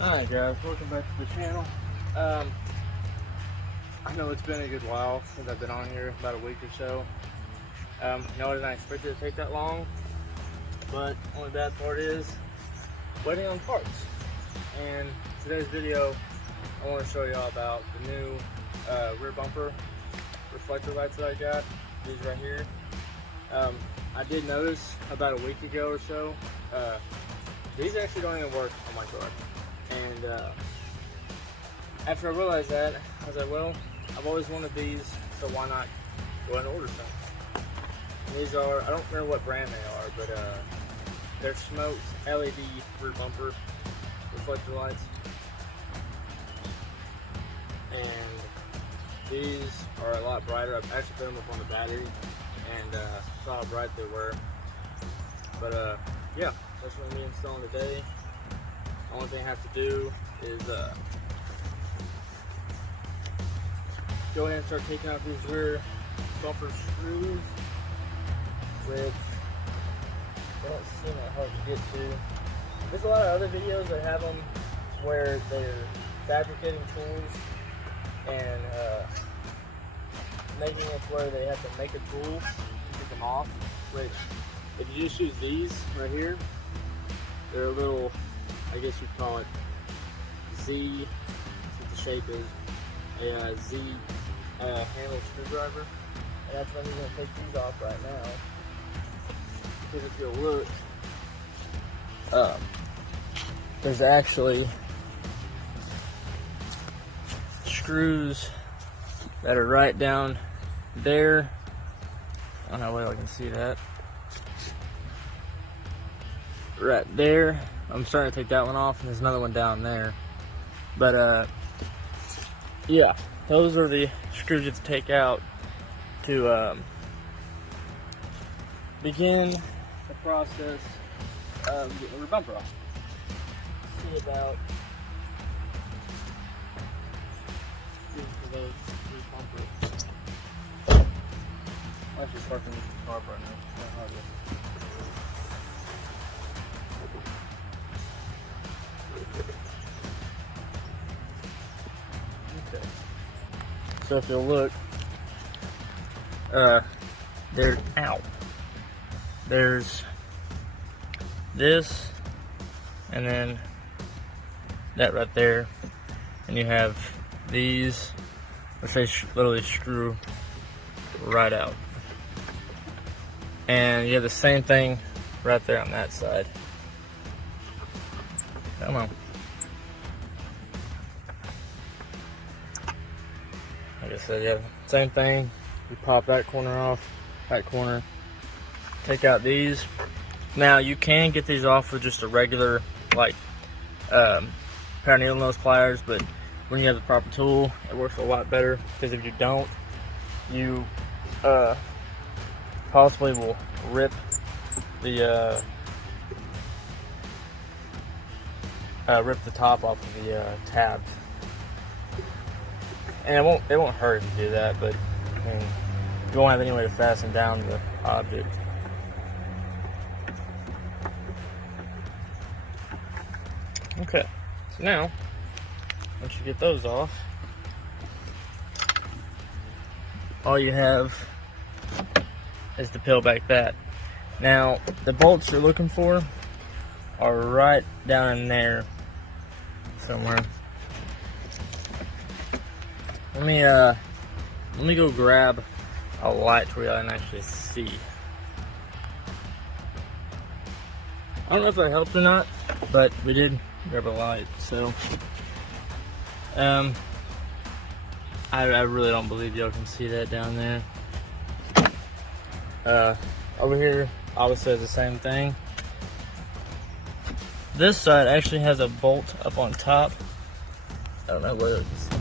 Alright guys, welcome back to the channel. I know it's been a good while since I've been on here, about a week or so. I didn't expect it to take that long, but only bad part is waiting on parts. And today's video, I want to show y'all about the new rear bumper reflector lights that I got, these right here. I did notice about a week ago or so, these actually don't even work on my car. And after I realized that, I was like, well, I've always wanted these, so why not go ahead and order some? And these are, I don't remember what brand they are, but they're Smoked LED rear bumper reflector lights. And these are a lot brighter. I've actually put them up on the battery and saw how bright they were. But yeah, that's what I'm going to be installing today. The only thing I have to do is go ahead and start taking out these rear bumper screws, which don't seem that hard to get to. There's a lot of other videos that have them where they're fabricating tools and making it where they have to make a tool to get them off, which if you just use these right here, they're a little, I guess you'd call it Z, that's what the shape is, a Z handle screwdriver, and that's when you're going to take these off right now, because if you'll look, there's actually screws that are right down there. I don't know whether I can see that. Right there. I'm starting to take that one off, and there's another one down there. But yeah, those are the screws you have to take out to begin the process of getting the rear bumper off. See about those rear bumpers. I'm actually parking this car right now. Okay. So if you'll look, there's this, and then that right there, and you have these, which they literally screw right out, and you have the same thing right there on that side. Come on. Like I said, yeah, same thing. You pop that corner off, that corner. Take out these. Now you can get these off with just a regular, like, pair of needle nose pliers, but when you have the proper tool, it works a lot better. Because if you don't, you possibly will rip the top off of the tabs. And it won't hurt if you do that, but I mean, you won't have any way to fasten down the object. Okay, so now, once you get those off, all you have is to peel back that. Now, the bolts you're looking for are right down in there somewhere. Let me go grab a light where y'all can actually see. I don't know if that helped or not, but we did grab a light. So, I really don't believe y'all can see that down there. Over here, obviously has the same thing. This side actually has a bolt up on top. I don't know whether you can see that.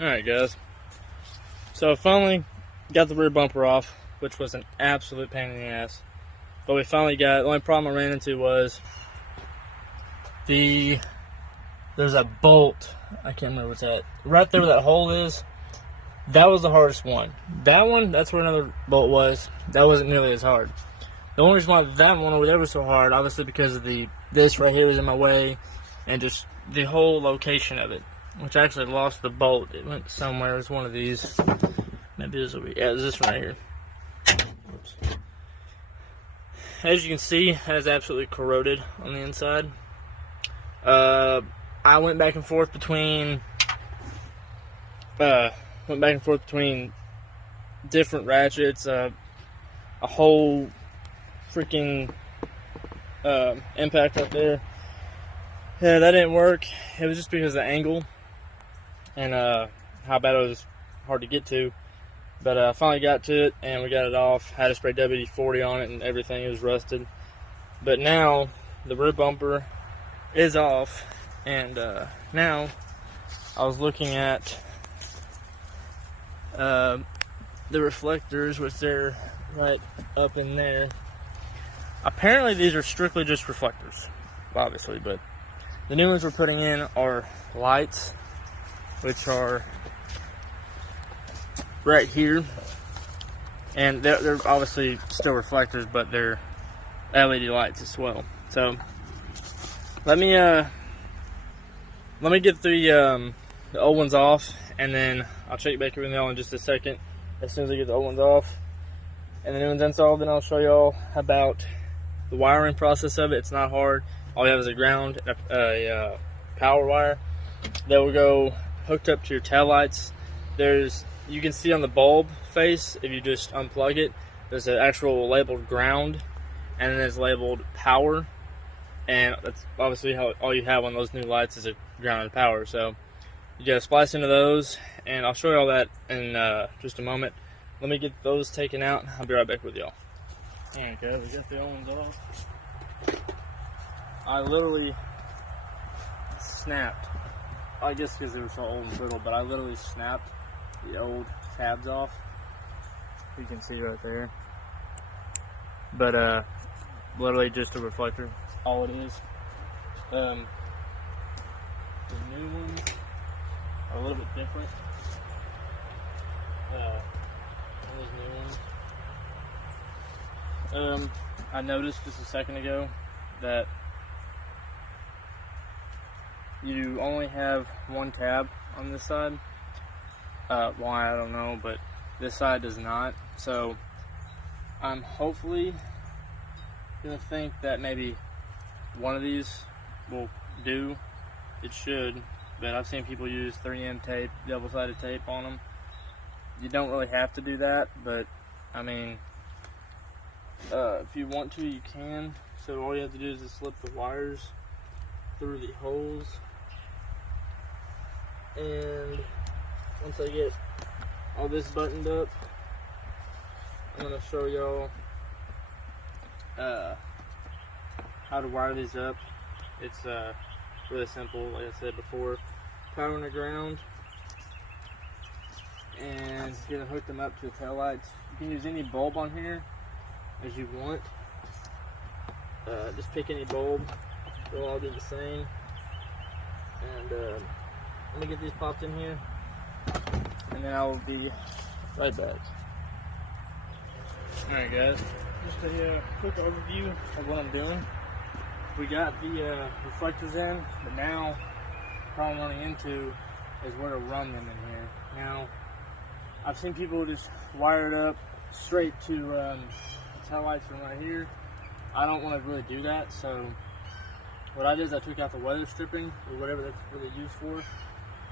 Alright guys, so I finally got the rear bumper off, which was an absolute pain in the ass. But we finally got it. The only problem I ran into was there's a bolt, I can't remember what's that, right there where that hole is. That was the hardest one. That one, that's where another bolt was. That wasn't nearly as hard. The only reason why that one over there was so hard, obviously because of this right here is in my way, and just the whole location of it. Which I actually lost the bolt. It went somewhere. It was one of these. Maybe it was over here. Yeah, it was this one right here. Oops. As you can see, it has absolutely corroded on the inside. I went back and forth between different ratchets, a whole freaking impact up there. Yeah, that didn't work. It was just because of the angle and how bad it was, hard to get to. But I finally got to it and we got it off. Had to spray WD-40 on it and everything. It was rusted. But now the rear bumper is off, and now I was looking at the reflectors, which they're right up in there. Apparently these are strictly just reflectors, obviously, but the new ones we're putting in are lights, which are right here, and they're obviously still reflectors, but they're LED lights as well. So let me get the old ones off, and then I'll check back with y'all in just a second. As soon as I get the old ones off and the new ones installed, then I'll show y'all about the wiring process of it. It's not hard. All you have is a ground, a power wire that will go hooked up to your tail lights. You can see on the bulb face, if you just unplug it, there's an actual labeled ground, and then it's labeled power, and that's obviously how all you have on those new lights is a grounded power. So you gotta splice into those, and I'll show you all that in just a moment. Let me get those taken out. I'll be right back with y'all. Alright guys, we got the old ones off. I literally snapped, I guess because they were so old and brittle, but I literally snapped the old tabs off. You can see right there. But literally just a reflector, all it is. The new ones are a little bit different. These new ones. I noticed just a second ago that you only have one tab on this side. Why, I don't know, but this side does not. So I'm hopefully gonna think that maybe one of these will do. It should, but I've seen people use 3M tape, double-sided tape on them. You don't really have to do that, but I mean, if you want to, you can. So all you have to do is just slip the wires through the holes, and once I get all this buttoned up, I'm going to show y'all how to wire these up. It's really simple, like I said before. Power in the ground, and you're going to hook them up to the tail lights. You can use any bulb on here as you want. Just pick any bulb, they'll all do the same. And let me get these popped in here, and then I will be right back. Alright guys, just a quick overview of what I'm doing. We got the reflectors in, but now the problem I'm running into is where to run them in here. Now, I've seen people just wire it up straight to the tail lights from right here. I don't want to really do that, so what I did is I took out the weather stripping, or whatever that's really used for,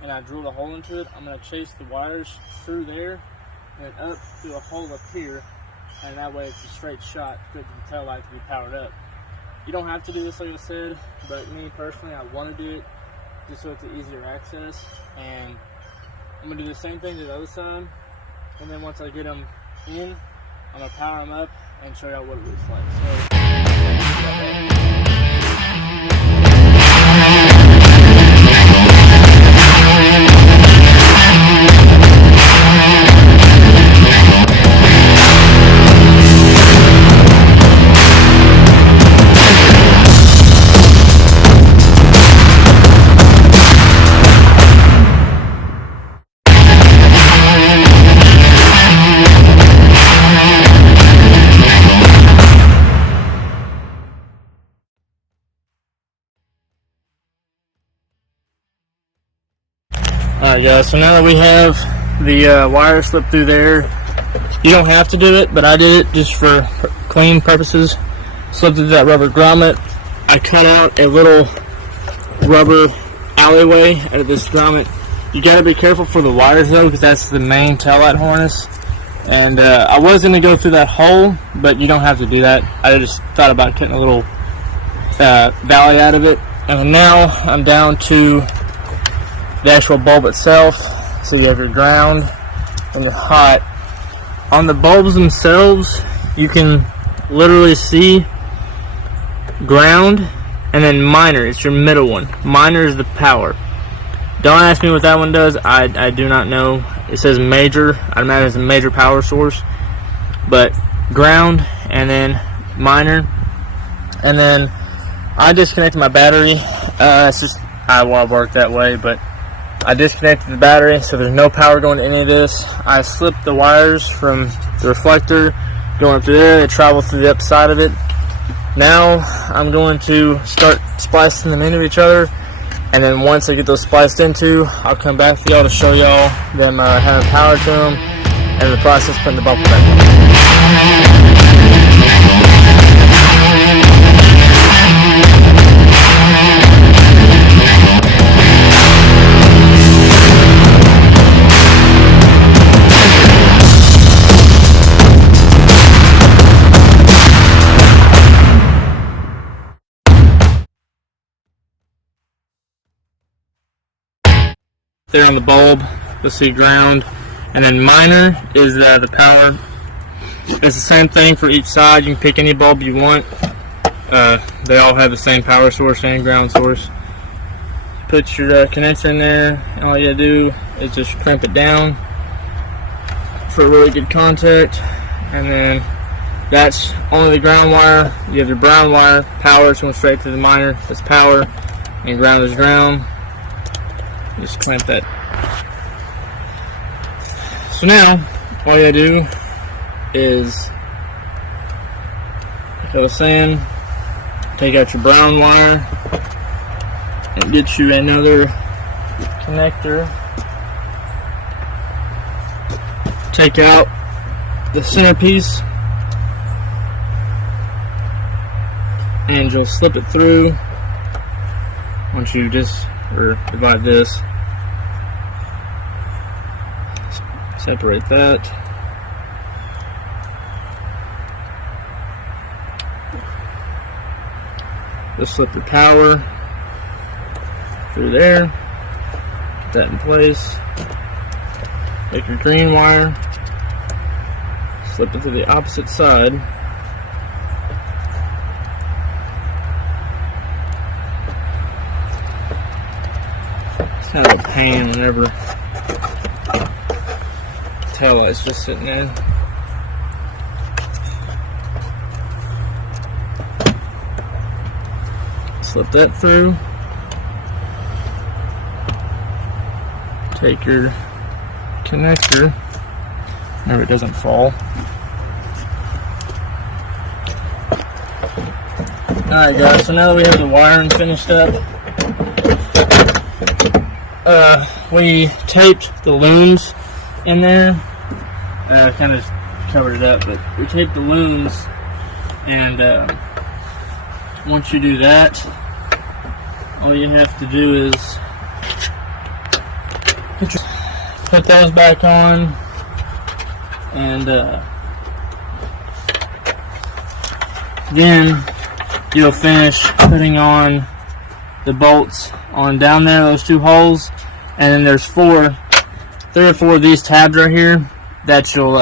and I drilled a hole into it. I'm going to chase the wires through there and up through a hole up here, and that way it's a straight shot good to the tail light to be powered up. You don't have to do this like I said, but me personally, I want to do it just so it's an easier access. And I'm going to do the same thing to the other side, and then once I get them in, I'm going to power them up and show y'all what it looks like. So Alright guys, so now that we have the wire slipped through there, you don't have to do it, but I did it just for clean purposes. Slipped through that rubber grommet. I cut out a little rubber alleyway out of this grommet. You gotta be careful for the wires though, because that's the main taillight harness. And I was gonna go through that hole, but you don't have to do that. I just thought about cutting a little valley out of it. And now I'm down to the actual bulb itself. So you have your ground and your hot. On the bulbs themselves, you can literally see ground and then minor. It's your middle one. Minor is the power. Don't ask me what that one does. I do not know. It says major. I imagine it's a major power source. But ground and then minor. And then I disconnected my battery. It's just I work that way, but I disconnected the battery, so there's no power going to any of this. I slipped the wires from the reflector going through there. They travel through the upside of it. Now I'm going to start splicing them into each other, and then once I get those spliced into, I'll come back for y'all to show y'all them having power to them and the process putting the bumper back on. There on the bulb, you'll see ground, and then minor is the power. It's the same thing for each side. You can pick any bulb you want. They all have the same power source and ground source. Put your connector in there, and all you gotta do is just crimp it down for really good contact. And then that's only the ground wire. You have your brown wire, power, it's going straight to the minor, that's power, and ground is ground. Just clamp that. So now, all you gotta do is, like I was saying, take out your brown wire and get you another connector. Take out the centerpiece and you'll slip it through once you just divide this. Separate that. Just slip the power through there. Get that in place. Take your green wire, slip it to the opposite side. It's kind of a pain whenever taillight's just sitting there. Slip that through. Take your connector, whenever it doesn't fall. Alright guys, so now that we have the wiring finished up, we taped the looms in there. Kind of covered it up, but we taped the looms, and once you do that, all you have to do is put those back on, and then you'll finish putting on the bolts on down there, those two holes, and then there's 3 or 4 of these tabs right here that you'll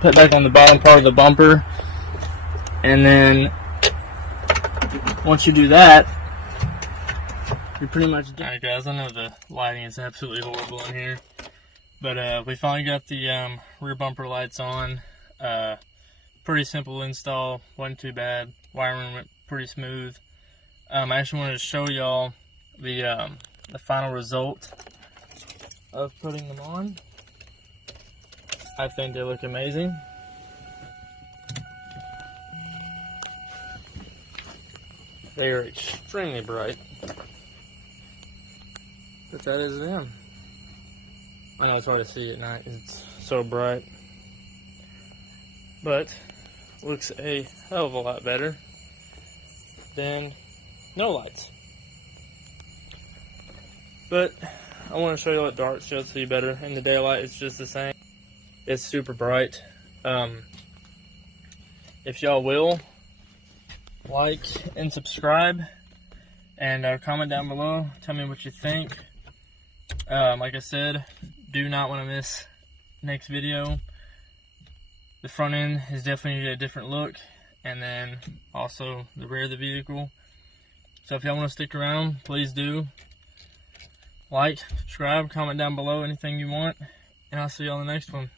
put back on the bottom part of the bumper. And then once you do that, you're pretty much done. Alright guys, I know the lighting is absolutely horrible in here, but we finally got the rear bumper lights on. Pretty simple install, wasn't too bad. Wiring went pretty smooth. I actually wanted to show y'all the final result of putting them on. I think they look amazing. They are extremely bright, but that is them. I know it's hard to see at night, it's so bright. But looks a hell of a lot better than no lights. But I want to show you what dark shows see better. In the daylight, it's just the same. It's super bright. If y'all will, like and subscribe, and comment down below. Tell me what you think. Like I said, do not want to miss next video. The front end is definitely a different look, and then also the rear of the vehicle. So if y'all want to stick around, please do. Like, subscribe, comment down below anything you want, and I'll see you on the next one.